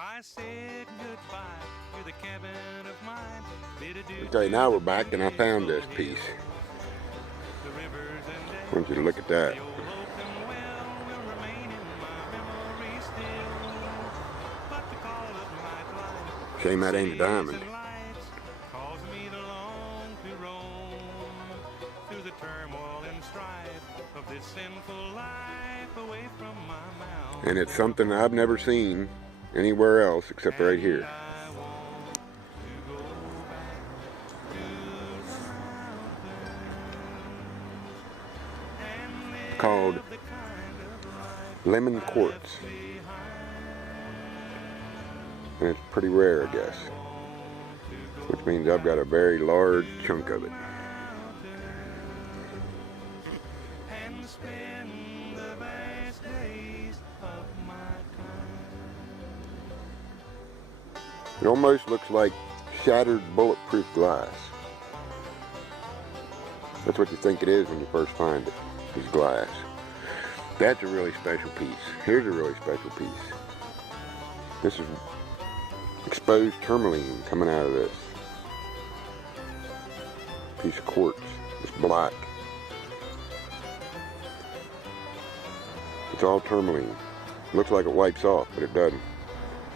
I said goodbye to the cabin of mine. Okay, now we're back and I found this piece. I want you to look at that. Shame that ain't a diamond. And it's something I've never seen anywhere else except right here. Called lemon quartz. And it's pretty rare, I guess. Which means I've got a very large chunk of it. It almost looks like shattered bulletproof glass. That's what you think it is when you first find it, is glass. That's a really special piece. Here's a really special piece. This is exposed tourmaline coming out of this piece of quartz. It's black. It's all tourmaline. Looks like it wipes off, but it doesn't.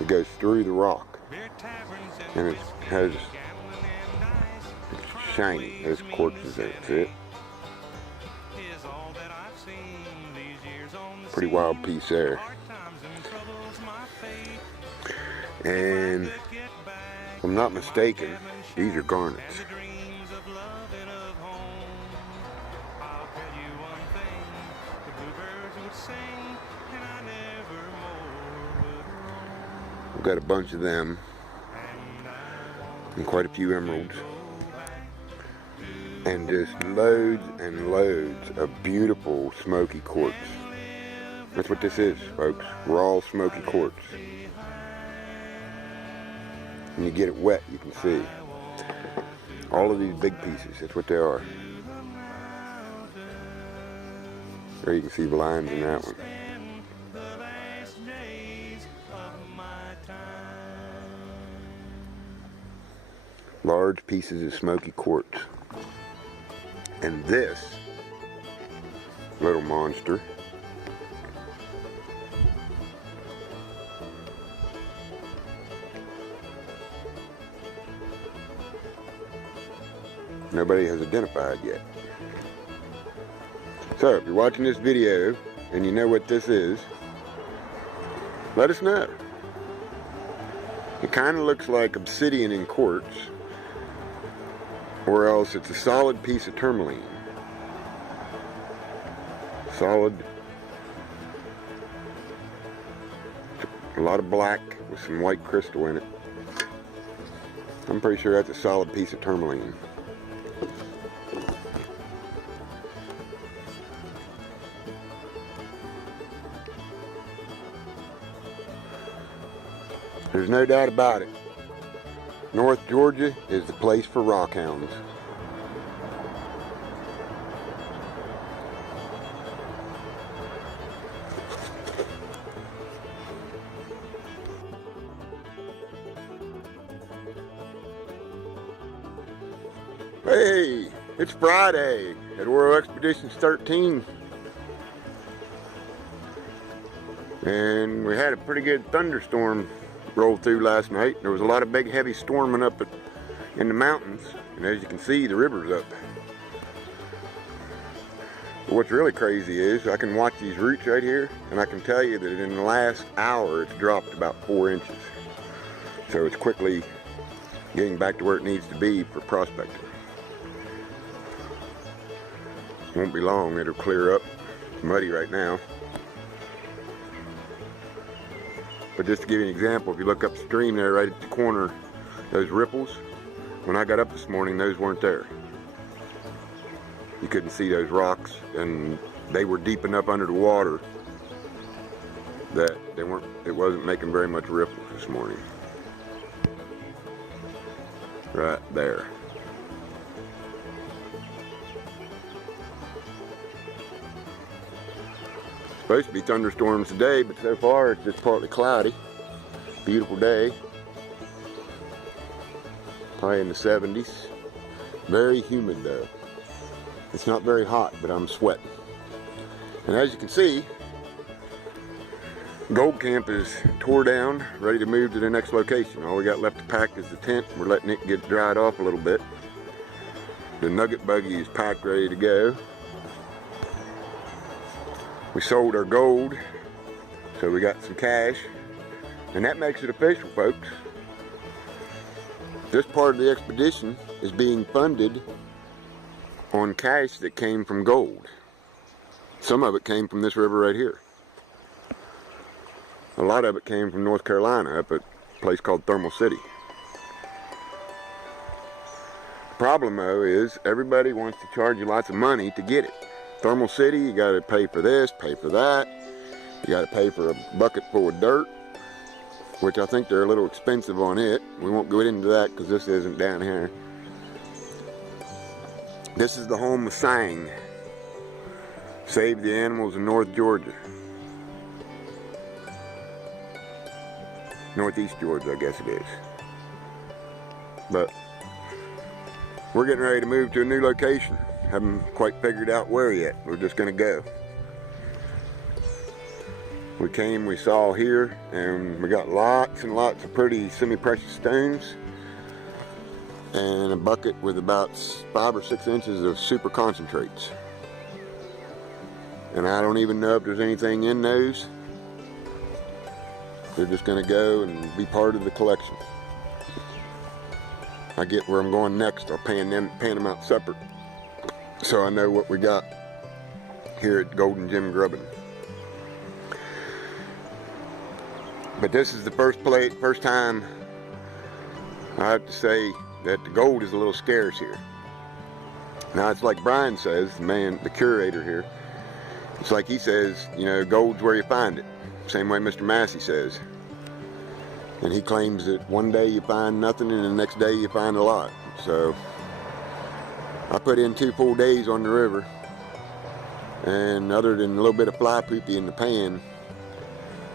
It goes through the rock. And it's shiny. There's quartzes in it. See it? Pretty wild piece there. And if I'm not mistaken, these are garnets. We've got a bunch of them and quite a few emeralds and just loads and loads of beautiful smoky quartz. That's what this is, folks. Raw smoky quartz. When you get it wet, you can see all of these big pieces. That's what they are. There you can see the lines in that one. Large pieces of smoky quartz. And this little monster nobody has identified yet. So if you're watching this video and you know what this is, let us know. It kind of looks like obsidian in quartz, or else it's a solid piece of tourmaline. Solid. A lot of black with some white crystal in it. I'm pretty sure that's a solid piece of tourmaline. There's no doubt about it. North Georgia is the place for rock hounds. Hey, it's Friday at World Expeditions 13. And we had a pretty good thunderstorm roll through last night. There was a lot of big heavy storming up in the mountains, and as you can see, the river's up. But what's really crazy is I can watch these roots right here, and I can tell you that in the last hour it's dropped about 4 inches. So it's quickly getting back to where it needs to be for prospecting. Won't be long, it'll clear up. It's muddy right now. But just to give you an example, if you look upstream there right at the corner, those ripples, when I got up this morning, those weren't there. You couldn't see those rocks, and they were deep enough under the water that it wasn't making very much ripples this morning. Right there. Supposed to be thunderstorms today, but so far it's just partly cloudy. Beautiful day. Probably in the 70s. Very humid though. It's not very hot, but I'm sweating. And as you can see, Gold Camp is tore down, ready to move to the next location. All we got left to pack is the tent. We're letting it get dried off a little bit. The Nugget Buggy is packed, ready to go. We sold our gold, so we got some cash. And that makes it official, folks. This part of the expedition is being funded on cash that came from gold. Some of it came from this river right here. A lot of it came from North Carolina, up at a place called Thermal City. The problem though is everybody wants to charge you lots of money to get it. Thermal City, you gotta pay for this, pay for that. You gotta pay for a bucket full of dirt, which I think they're a little expensive on it. We won't go into that because this isn't down here. This is the home of Sang. Save the Animals in North Georgia. Northeast Georgia, I guess it is. But we're getting ready to move to a new location. Haven't quite figured out where yet. We're just gonna go. We came, we saw here, and we got lots and lots of pretty semi-precious stones and a bucket with about 5 or 6 inches of super concentrates. And I don't even know if there's anything in those. They're just gonna go and be part of the collection. I get where I'm going next, I'll pan them out separate, so I know what we got here at Golden Jim Grubbin. But this is the first time I have to say that the gold is a little scarce here. Now it's like Brian says, the curator here. It's like he says, you know, gold's where you find it. Same way Mr. Massey says. And he claims that one day you find nothing and the next day you find a lot. So I put in 2 full days on the river, and other than a little bit of fly poopy in the pan,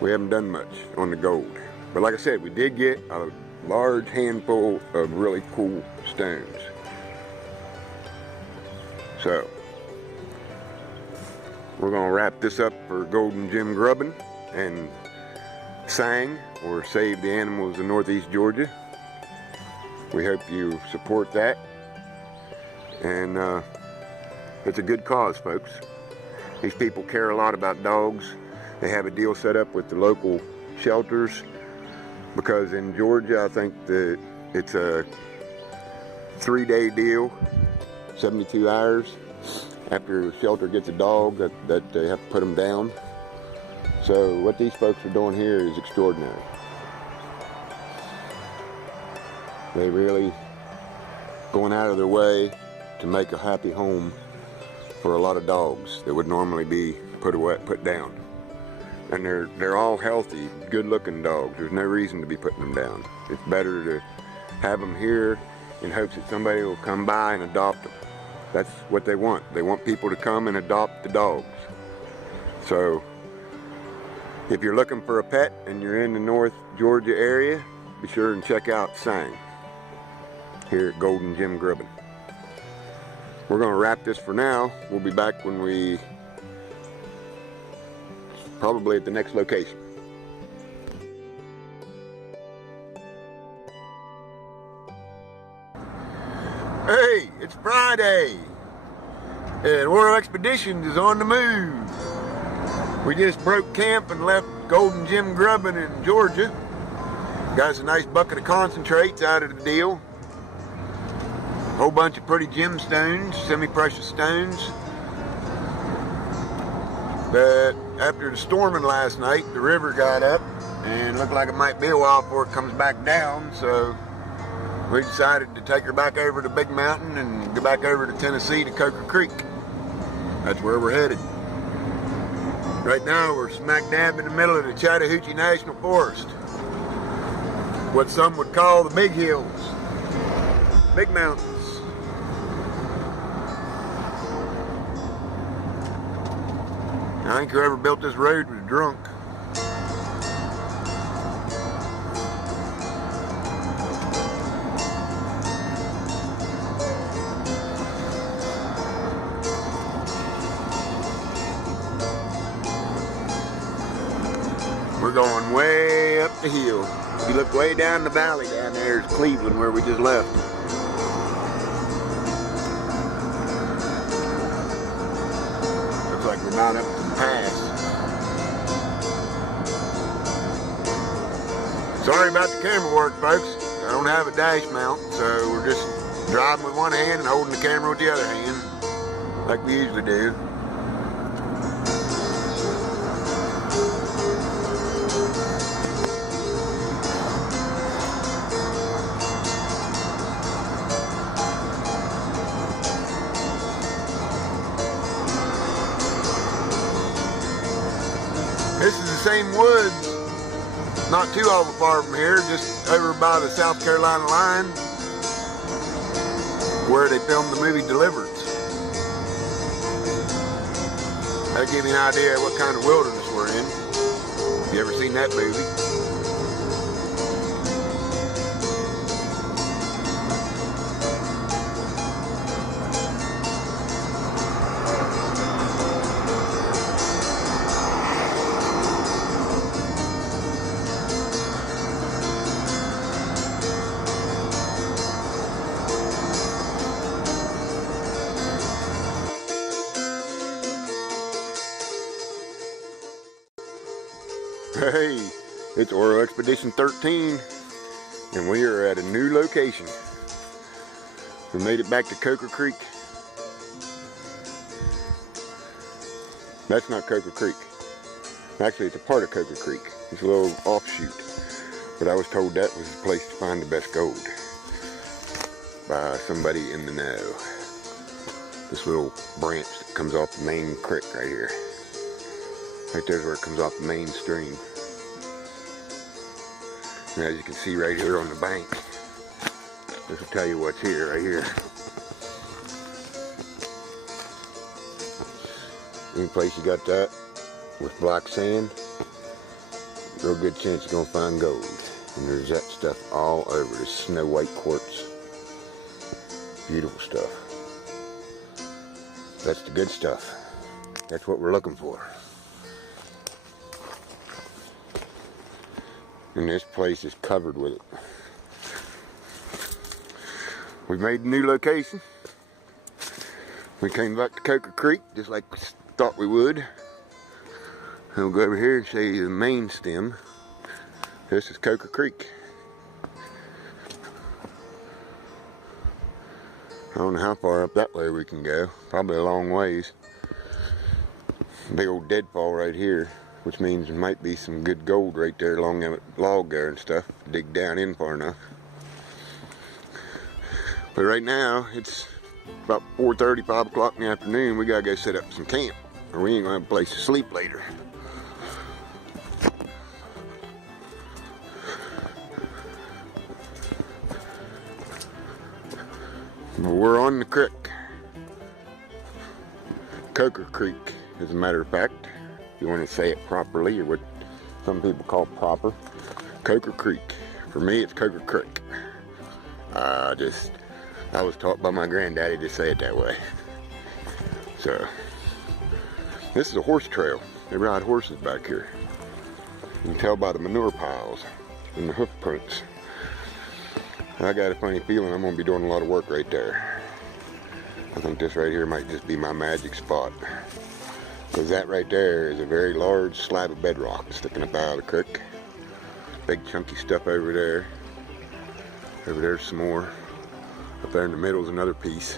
we haven't done much on the gold. But like I said, we did get a large handful of really cool stones. So we're gonna wrap this up for Golden Jim Grubbin and Sang, or Save the Animals in Northeast Georgia. We hope you support that. And it's a good cause, folks. These people care a lot about dogs. They have a deal set up with the local shelters, because in Georgia I think that it's a 3-day deal, 72 hours. After the shelter gets a dog, that they have to put them down. So what these folks are doing here is extraordinary. They really going out of their way to make a happy home for a lot of dogs that would normally be put down. And they're all healthy, good-looking dogs. There's no reason to be putting them down. It's better to have them here in hopes that somebody will come by and adopt them. That's what they want. They want people to come and adopt the dogs. So if you're looking for a pet and you're in the North Georgia area, be sure and check out Sang here at Golden Jim Grubbin. We're going to wrap this for now. We'll be back when we, probably at the next location. Hey, it's Friday, and World Expeditions is on the move. We just broke camp and left Golden Jim Grubbin in Georgia. Got us a nice bucket of concentrates out of the deal. A whole bunch of pretty gemstones, semi-precious stones. But after the storming last night, the river got up and looked like it might be a while before it comes back down, so we decided to take her back over to Big Mountain and go back over to Tennessee to Coker Creek. That's where we're headed. Right now we're smack dab in the middle of the Chattahoochee National Forest. What some would call the Big Hills. Big Mountains. I think whoever built this road was drunk. We're going way up the hill. If you look way down the valley down there is Cleveland, where we just left. Looks like we're not up to the pass. Sorry about the camera work, folks. I don't have a dash mount, so we're just driving with one hand and holding the camera with the other hand, like we usually do. This is the same woods, not too awful far from here, just over by the South Carolina line, where they filmed the movie Deliverance. That'll give you an idea of what kind of wilderness we're in. You ever seen that movie? Hey, it's Oral Expedition 13, and we are at a new location. We made it back to Coker Creek. That's not Coker Creek. Actually, it's a part of Coker Creek. It's a little offshoot. But I was told that was the place to find the best gold by somebody in the know. This little branch that comes off the main creek right here. Right there's where it comes off the main stream. And as you can see right here on the bank, this will tell you what's here, right here. Any place you got that with black sand, real good chance you're gonna find gold. And there's that stuff all over, this snow white quartz. Beautiful stuff. That's the good stuff. That's what we're looking for. And this place is covered with it. We made a new location. We came back to Coker Creek just like we thought we would. We'll go over here and show you the main stem. This is Coker Creek. I don't know how far up that way we can go. Probably a long ways. Big old deadfall right here, which means there might be some good gold right there along that log there and stuff. Dig down in far enough. But right now, it's about 4:30, 5 o'clock in the afternoon. We gotta go set up some camp, or we ain't gonna have a place to sleep later. We're on the creek. Coker Creek, as a matter of fact. If you want to say it properly, or what some people call proper. Coker Creek. For me, it's Coker Creek. I was taught by my granddaddy to say it that way. So, this is a horse trail. They ride horses back here. You can tell by the manure piles and the hoof prints. I got a funny feeling I'm going to be doing a lot of work right there. I think this right here might just be my magic spot. Because that right there is a very large slab of bedrock sticking up out of the creek. Big chunky stuff over there. Over there's some more. Up there in the middle is another piece.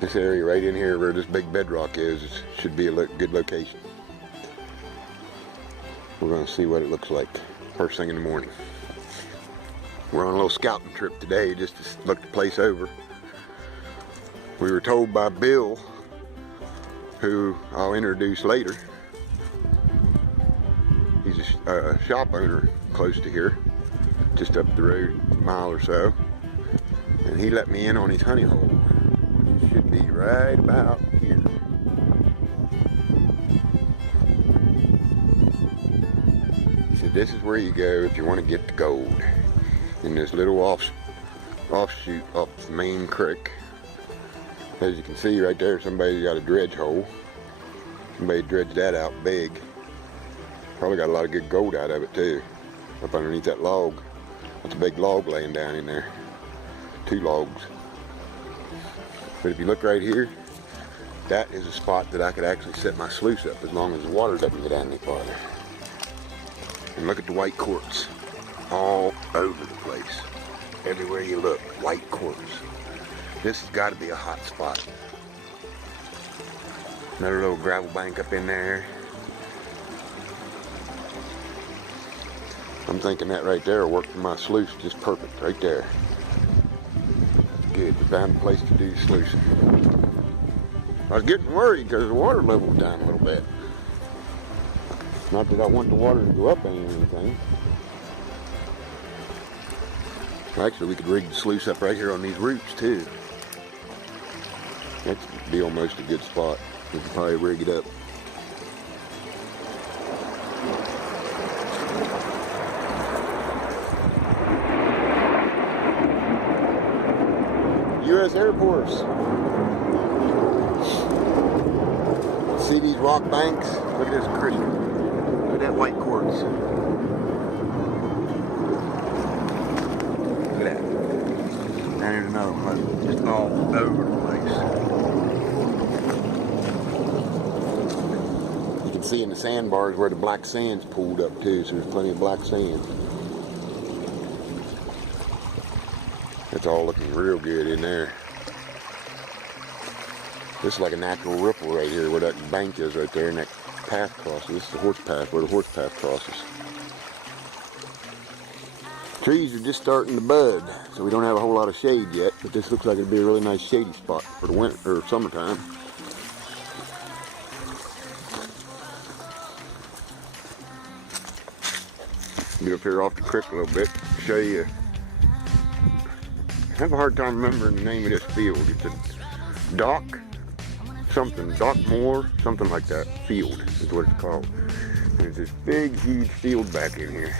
This area right in here where this big bedrock is should be a good location. We're going to see what it looks like first thing in the morning. We're on a little scouting trip today just to look the place over. We were told by Bill, who I'll introduce later. He's a shop owner close to here, just up the road a mile or so. And he let me in on his honey hole, which should be right about here. this is where you go if you want to get the gold. In this little offshoot off the main creek. As you can see right there, somebody's got a dredge hole. Somebody dredged that out big. Probably got a lot of good gold out of it too. Up underneath that log. That's a big log laying down in there. 2 logs. But if you look right here, that is a spot that I could actually set my sluice up as long as the water doesn't get down any farther. And look at the white quartz. All over the place. Everywhere you look, white quartz. This has got to be a hot spot. Another little gravel bank up in there. I'm thinking that right there will work for my sluice just perfect, right there. Good, we found a place to do sluicing. I was getting worried because the water level was down a little bit. Not that I want the water to go up any or anything. Actually, we could rig the sluice up right here on these roots too. That'd be almost a good spot. We could probably rig it up. U.S. Air Force. See these rock banks? Look at this creek. Look at that white quartz. Look at that. And there's another one. Just all over the place. You can see in the sandbars where the black sand's pulled up too, so there's plenty of black sand. It's all looking real good in there. This is like a natural ripple right here where that bank is right there and that path crosses. This is the horse path where the horse path crosses. Trees are just starting to bud, so we don't have a whole lot of shade yet, but this looks like it'd be a really nice shady spot for the winter or summertime. Get up here off the creek a little bit, show you. I have a hard time remembering the name of this field. It's a Dock Moor, something like that. Field is what it's called. And there's this big, huge field back in here.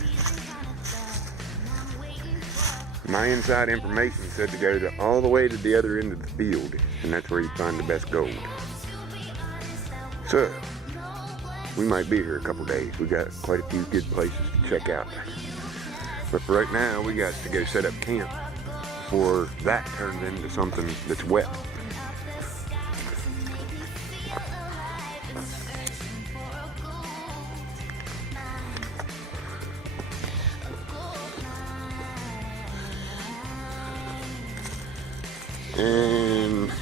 My inside information said to go all the way to the other end of the field, and that's where you find the best gold. So, we might be here a couple days. We got quite a few good places to check out. But for right now, we got to go set up camp before that turns into something that's wet. And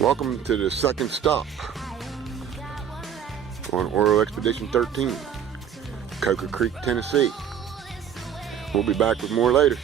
welcome to the second stop on Oral Expedition 13, Coker Creek, Tennessee. We'll be back with more later.